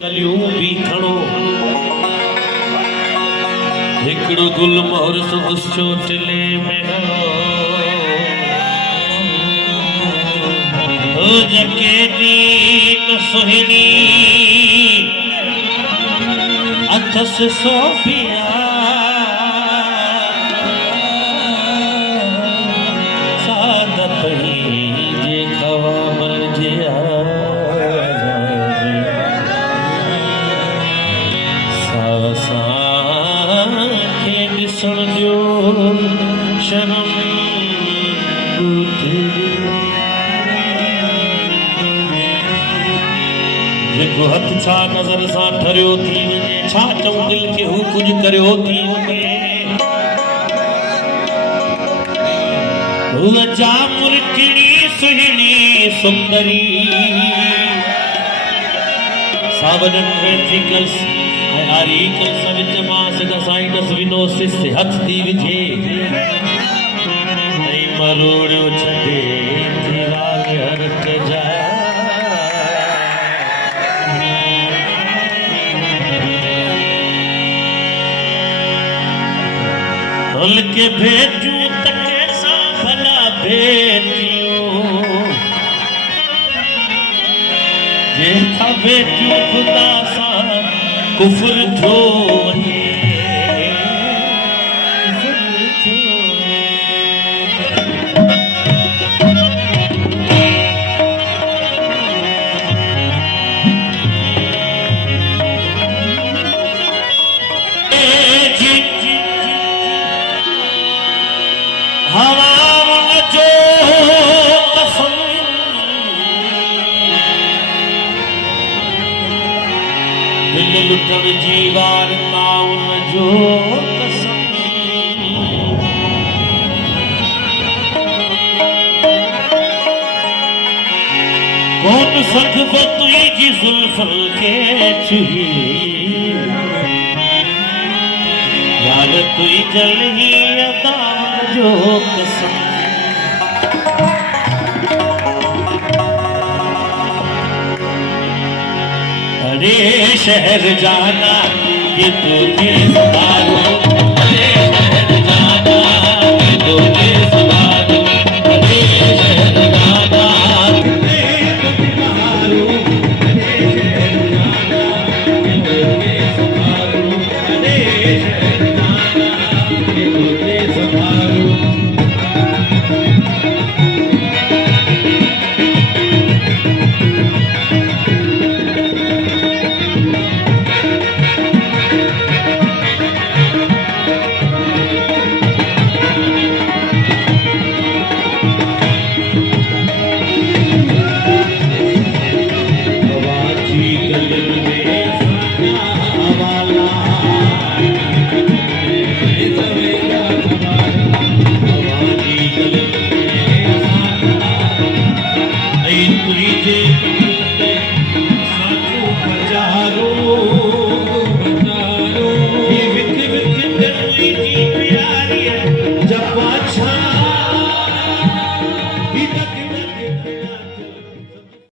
कलियूं भी खड़ो हिकड़ो गुल मोहर सुबुस चोटले में हो जके दीन सुहिणी अथस सोफिया सादत ही जे खवाम जिया ॾिसण जो शर्म जेको हथ छा नज़र सां ठरियो थी वञे छा चऊं दिल खे हू कुझु करियो थी वञे हूअ जा मुरकिणी सुहिणी सुंदरी सावरन वेंट्रिकल्स आरी कल सविच मास का साइनस विनोसिस से हथ दी विझे नहीं मरोड़ो छड़े दीवार हरक जा हल के भेजूं तके सा भला भेजियो जे था भेजूं खुदा सा कुफर थो दिल लुटण जी वार ताउन जो कसम कौन सखब तुझी जुल्फन के छुई यार तुई जल ही अदान जो कसम अरे शहर जाना ये तुझे मालूम